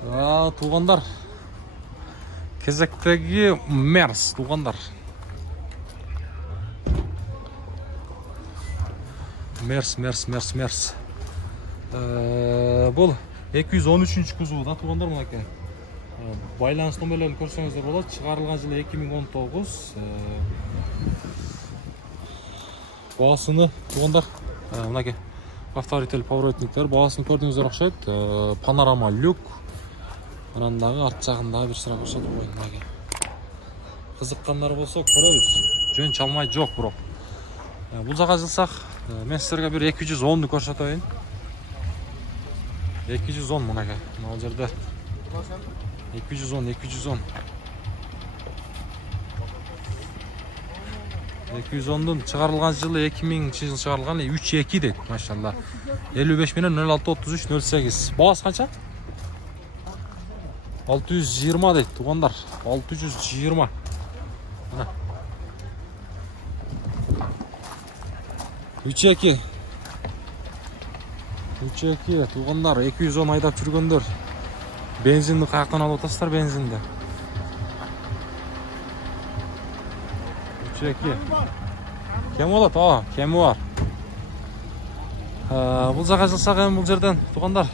Туғандар. Кезектегі Мерс, туғандар. Мерс. Бұл 213 күзуы да туғандар мұнеке. Байланыс номерлерін көрсеңіздер болады. Шығарылған жылы 2019. Бағасыны туғандар мұнеке. Автоritел поворотниктер бағасын көрдіңіздер ұқсайды. Панорама люк. Мұнандағы арт жағындағы бір sıra көрсетіп қойдым мұнеке. Қызыққандар болса көріңіз. Жөн чалмай жоқ бұрық. Бұл жаққа жылсақ, мен сіздерге бір 210-ды көрсетейін. 210 мұнеке. Ол жерде 210. 210'дың шығарылған жылы 2000 жыл шығарылған 3.2 дейді, машалла. 55 менен 063308. Бағасы қанша? 620 дейді, туғандар. 620. Мына. 3.2. Туғандар 210 айдап жүргендер. Бензинді қаяқтан алып отасыздар, бензинді. 3.2. Кем болады? Кемі бар. Бұл жаққа жылсақ бұл жерден туғандар.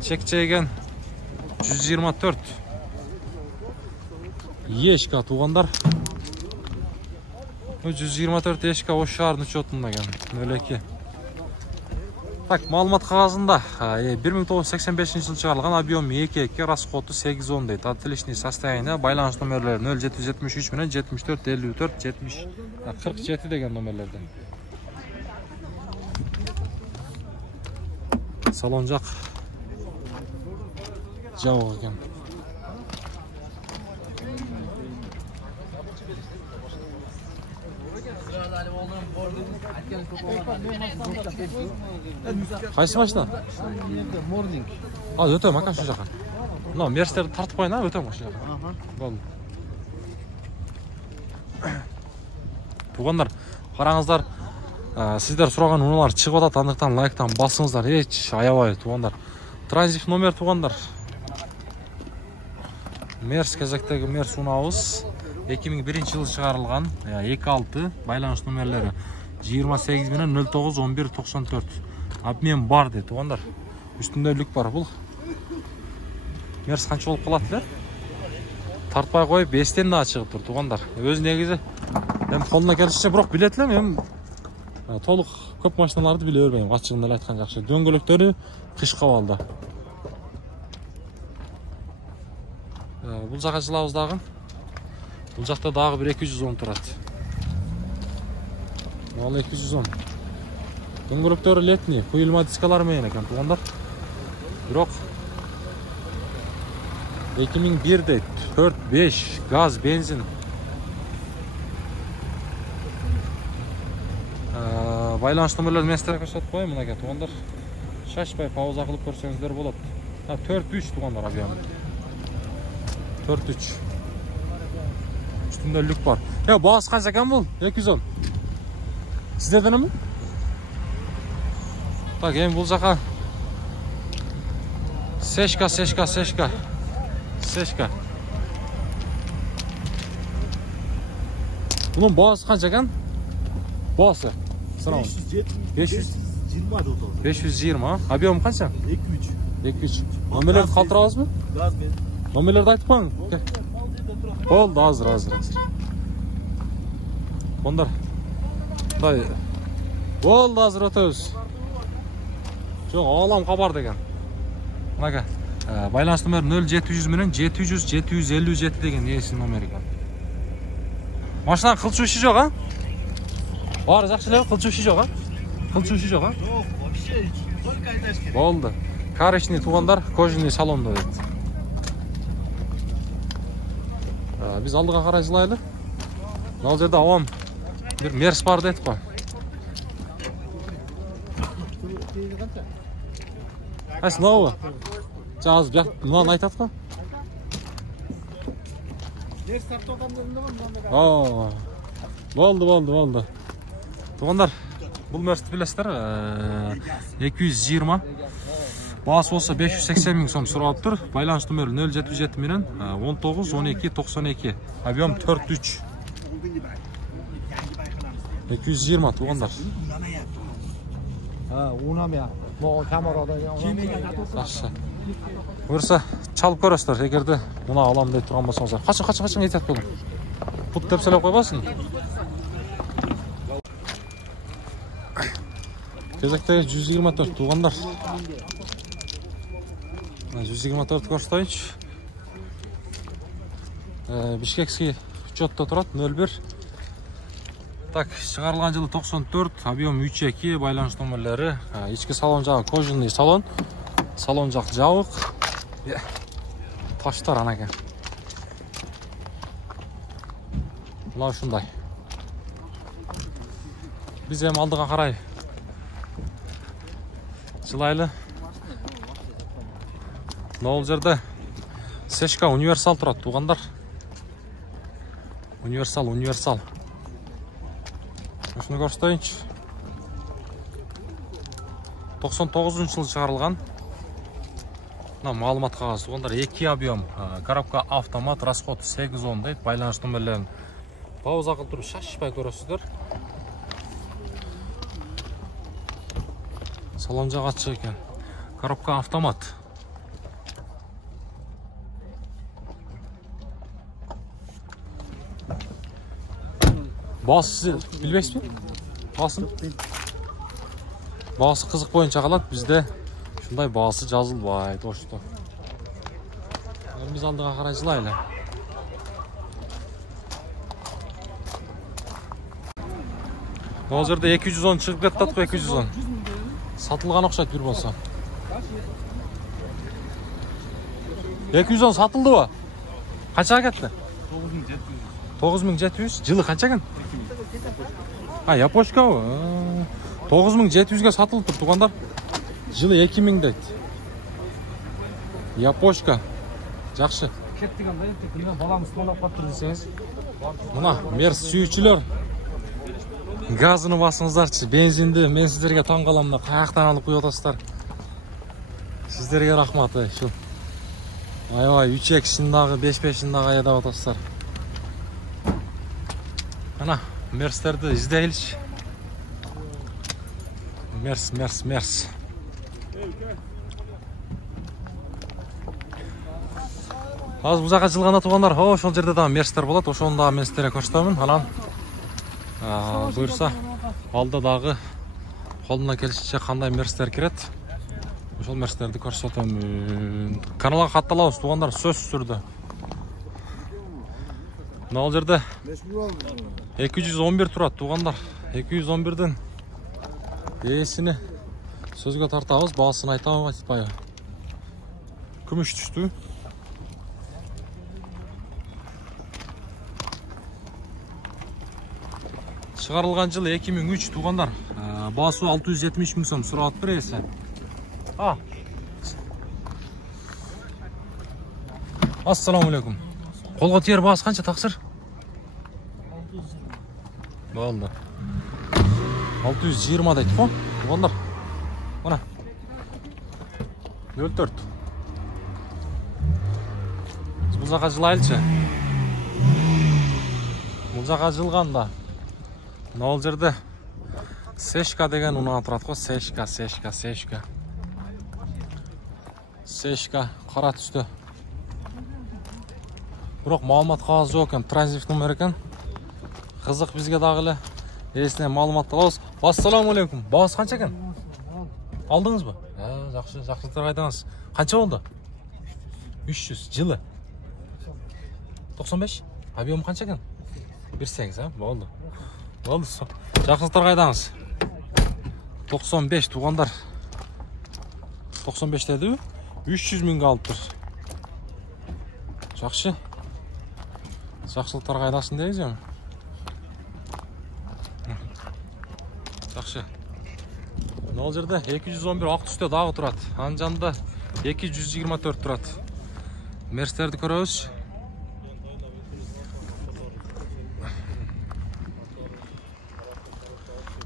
Чек-чеген 124. Ешка туғандар. 124 ешка ош шарын учетында кен. 02. Так, малымат қағазында 1985 жыл шығарылған, объем 2.2, расходы 8.10 дейді. Отличный состояние, байланыс номерлері 0773 менен 74 54 47 деген номерлерден. Салон жақ жауық екен. Қайсы машина? Morning. Өте макан шу жаққа. Мынау мерстерді тартып қойын, өте ма шу жаққа. Болды. Туғандар, қараңыздар, сіздер сұраған ұналар шығып атады, андықтан лайктан басыңыздар, еш аябай туғандар. Транзит номер туғандар. Мерс кезектегі мерс ұнауыз 2001 жылы шығарылған, 2.6 байланыс номерлері 28 менен 09 11 94. Обмен бар дейді туғандар. Үстінде люк бар. Бұл мерс қанша болып қалады? Тартпай қойып 5-тен де шығып тұр туғандар. Өз негізі қолына келісіше бұрық білетілем, толық көп машиналарды біле өрбеймін. Қатшығында айтқан жақшы. Дөңгөлектері қышқа алды. Бұл жаққа жылауыздағын. Бұл жақта дағы бір 210 тұрады. Ол 210. Дөңгөлектері летний, құйылма дискалар мен екен туғандар. Бирок 2001-де 4-5 газ, бензин. Байланыс номерлерін местерге көрсетіп қойым мұнеке туғандар. Шашпай пауза қылып көрсеңіздер болады. 4-3 туғандар объем. 4-3. Üstünde lük var. Ya bağız kaç ekan бұл? 210. Сіздерден mi? Так, бұл жаққа Сешка. Бұның бағасы қанша екен? Бағасы? 520. Объем қанша? 2-3. Номерлерді қалтырамыз ба? Номерлерді айтып қойың. Болды, азыр. Ондар. Болды, азыр өтөз. Жоқ, алам қабар деген. Мұнаға, байланыс номер 0700 менен 700-757 деген есін номер екен. Машина қылчуши жоқ, а? Бар, жақшылығы қылчуши жоқ, а? Жоқ, вообще, только айташ керек. Болды. Коричневый туғандар, кожаный салонда дейді. Biz алдыға қарай жылайлы. Ол жерде ауам bir мерс бар дедік қой. Қайсы мынауы? Жаңыз мынаны айтады қой. Болды. Туғандар, бұл мерсті білесіздер 220 Баасы болса 580 000 сом сұрап тұр. Байланыс нөмірі 077 менен 19 12 92. Объем 4-3. 220 туғандар. Жақсы. Бұйырса чалып көресіздер, егерде мұна алам деп тұрған болсаңыздар. Қашын етет болың. Пұт деп сөйлеп қойбасын. Кезектегі 124 туғандар. 124 көрсетайыншы. Бишкекский учетта тұрады 01. Так, шығарылған жылы 94, объем 3-2, байланыс номерлері. Ішкі салон жағы кожаный салон. Салон жақ жауық. Таштар анакен. Мынау шындай. Біз әм алдыға қарай жылайлы. Ол жерде Сешка универсал тұрады туғандар. Универсал. Осыны көрсетейінші. 99 жылы шығарылған. Малымат қағаз туғандар. 2 объем. Коробка автомат, расход 8-10 дейді. Байланыс номерлерін пауза қылып тұрып шашпай көресіздер. Салон жағы açık екен. Коробка автомат. Басы білбейсіз бе? Басын? Басы қызық бойынша қалады. Бізде шындай басы жазылбайды. Ошты. Біз алдыға қарай жылайлы. Ол жерде 210 шығып кеттат қой, 210. Сатылған оқшайды бір болса. 210 сатылды ба? Қаншаға кетті? 9700. Жылы қанша екен? Япошка о. 9700-ге сатылып тұр туғандар. Жылы 2000 дейді. Япошка. Жақсы. Кеттігандай, баламыз толап қаттыр десеңіз. Мұна, мерс сүйікшілер. Газыны басыңыздаршы, бензинді мен сіздерге таң қаламда қаяқтан алып қой отастар. Сіздерге рахматы. Айвай, 3-ек шындағы, 5-5 шындағы аяда отастар. Ана, мерстерді іздейлші. Мерс. Аз бұл жаққа жылғанда туғандар, ошол жерде да мерстер болады, ошоны да мен сіздерге көрсетемін. Анан бұйырса алдадағы қолына келішінше қандай мерстер керет. Ошол мерстерді көрсетемін. Каналға қатталауыз туғандар, сөз сүрді. Ол жерде 211 тұрады туғандар. 211-ден есіні сөзге тартауыз, басын айтауға айтпайы. Күміш түшті. Шығарылған жылы 2003 туғандар. Басы 670 000 сом сұрат бір есі. Ассаламу алейкум. Қолға тер басы қанша тақсыр? Болды. 620 дейді қо? Туғандар. Мұна. 04. Бұл жаққа жылайлшы. Бұл жаққа жылғанда. Ол жерде Сешка деген ұнға тұрады қой. Сешка қара түсті. Бірақ малымат қағаз жоқ екен. Транзит номер екен. Қызық бізге дағылы. Есіне малымат алауыз. Ассаламу алейкум. Бағасы қанша екен? Алдыңыз ба? Жақсылықтар қайдаңыз. Қанша болды? 300 жылы. 95? Объем қанша екен? 1.8, болды. Болды, жақсылықтар қайдаңыз. 95 туғандар. 95 деді 300 000-ға алып тұр. Жақсы. Жақсылықтар қайдасын дейіз ем. Жақсы. Ол жерде 211 ақ түсте дағы тұрады. Ан жанында 224 тұрады. Мерстерді көріңіз.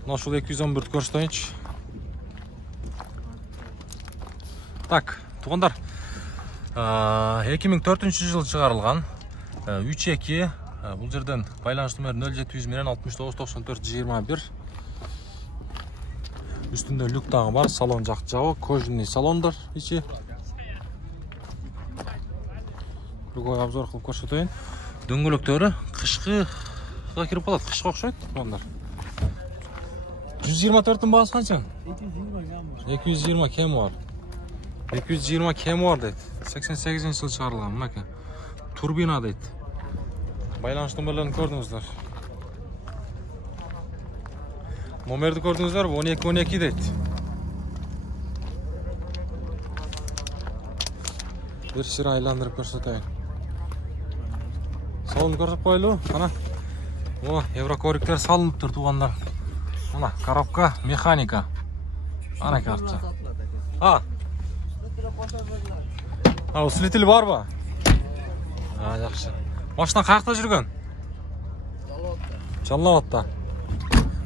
Нашыл 211 көрсетейінші. Так, туғандар, 2004-жылы шығарылған 3.2, бұл жерден байланыш номері 0700 менен 69-94-21. Үстінде люктағы бар, салон жақ жауы, кожаный салондар içi. Круговой обзор қылып көрсетейін. Дөңгелектері қышқыға кіріп қалады, қышқа ұқсайды туғандар. 124-тің бағасы қанша? 220 кем бар. 220 кем бар дейді. 88 жыл шығарылған, мұнаке. Турбина дейді. Байланыш номерлерін көрдіңіздер. Номерді көрдіңіздер, 12-12 дейді. Bir sıra айландырып көрсетейін. Салон көрсетіп қойлы, ана. Еврокоректер салынып тұр туғандар. Ана, коробка, механика. Ана картça. Усилитель бар ба? Жақсы. Машина қаяқта жүрген? Жалауатта.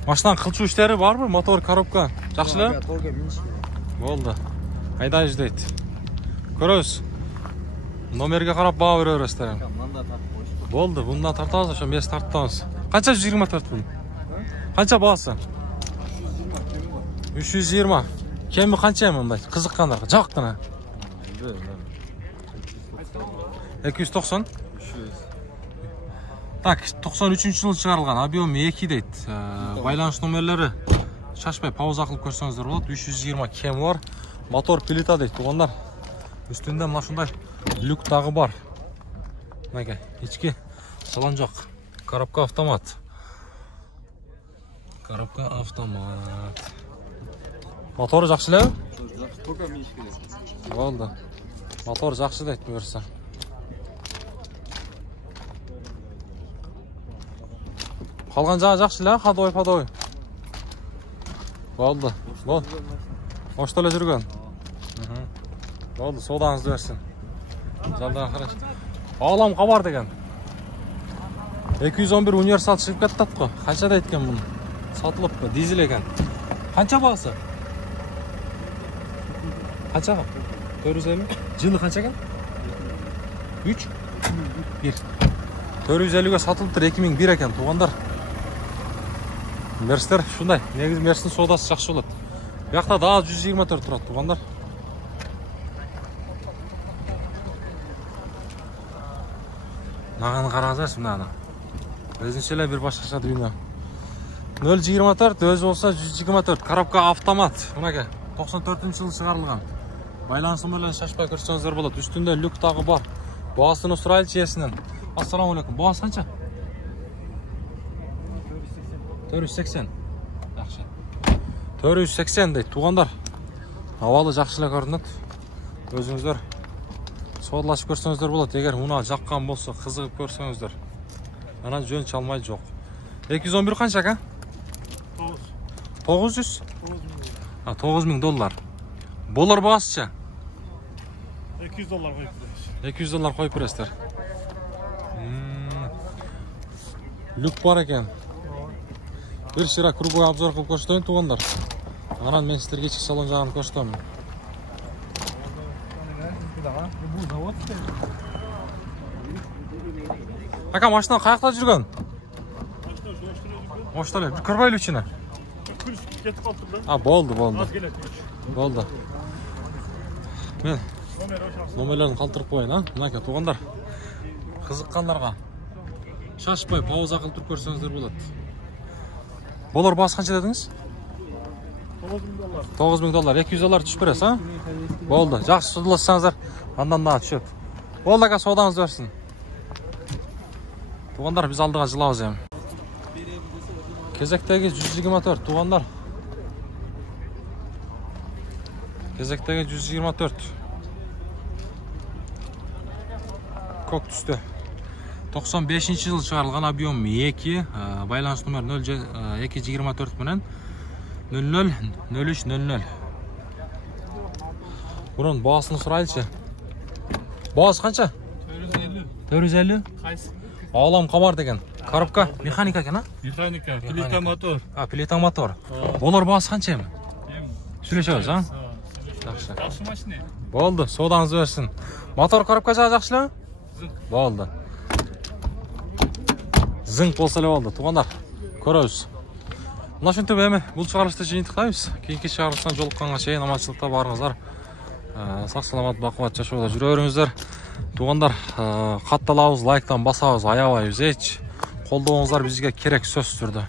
Машинаның қылчу іштері бар ба? Мотор, коробка. Жақшылы? Болды. Айдай жүдейді. Көрөз. Номерге қарап баға өререстерін. Болды, бұнда тартамыз, шо мес тарттамыз. Қанша 124 бұл? Қанша бағасы? 320. Кемі қанша мұндай? Қызыққандар, жақтына. 290? Так, 93 жылы шығарылған, объем 2 дейді. Байланыш номерлері шашпай пауза қылып көрсеңіздер болады. 320 кем бар. Мотор плита дейді, туғандар. Үстінде мына шындай люк тағы бар. Мәке, ички салон жоқ. Коробка автомат. Коробка автомат. Моторы жақшылы? Болды. Мотор жақшы дейді бұйырса. Қалған жағы жақшылы, қадой-падой. Болды. Оштолы жүрген. Болды, содаңызды берсін. Жалдан қараш. Алам қабар деген. 211 универсал шығып кеттат қой. Қанша да еткен бұны? Сатылып қой, дизель екен. Қанша бағасы? Қанша ға? 450? Жылы қанша екен? 3? 1. 450-ге сатылып тұр, 2001 екен, туғандар. Мерстер шундай, негіз Мерстің содасы жақшы болады. Яқта да 124 тұрады, туғандар. Нағаны қарағызайсың мынаны. Өзіншелер бір башқаша дүние. 024, өзі болса 124. Коробка автомат. Мұнаке, 94 жылы шығарылған. Байланыс номерлерін шашпай көрсеңіздер болады. Үстінде люк тағы бар. Бағасыны сұрайлы чиесінен. Ассаламу алейкум. Бағасы қанша? 480. Жақшы. 480 дейді. Туғандар. Авалы жақшылы көрінеді. Өзіңіздер содалашып көрсеңіздер болады. Егер мұна жаққан болса, қызығып көрсеңіздер. Ана жөн чалмай жоқ. 211 қанша ка? 900? 9000 доллар. Болар бағасыча? 200 доллар қойып бересіз. 200 доллар қойып бересіздер. Люк бар екен. Bir sıra krugoy обзор қылып көрсетейін туғандар. Анан мен сіздерге ішкі салон жағын көрсетемін. Ака, машина қаяқта жүрген? Оштале, бір көрбейлі үшіне? Күліс кетіп қалды да. Болды. Аз келеді. Болды. Мен номерлерін қалтырып қойын, Мұнаке, туғандар. Қызыққандарға шашпай, пауза қылып тұрып көрсеңіздер болады. Болар басы қанша дедіңіз? 9000 доллар. 9000 доллар, 200 доллар түшіп бересіз, Болды, жақсы судылассаңыздар, андан түшеді. Болды, ака, содаңыз өрсін. Туғандар, біз алдыға жылауыз ем. Кезектегі 124, туғандар. Кезектегі 124. Көк түсті. 95 жылы шығарылған объем 2, байланыс номер 0224 менен 00-03-00. Бұрын бағасыны сұрайлычы. Бағасы қанша? 450. Қайсы? Алам қабар деген. Коробка, механика екен, Механика, плита мотор. Плита мотор. Болар бағасы қанша ем? Сөйлешеміз, Жақсы. жакшы. Жакшы машина. Болду, соодаңыз берсин. Мотор коробка жагы жакшы эле? Болду. Зыңк болсо эле болду. Туугандар, көрөбүз. Мына ушинтип эми бул чыгарылышты жыйынтыктайбыз. Кийинки чыгарылыштан жолукканга чейин аманчылыкта барыңыздар. Сак саламат бакубат жашоодо жүрө бериңиздер. Туугандар, катталабыз, лайктан басабыз, аябайбыз эч. Колдооңуздар бизге керек сөзсүз түрдө.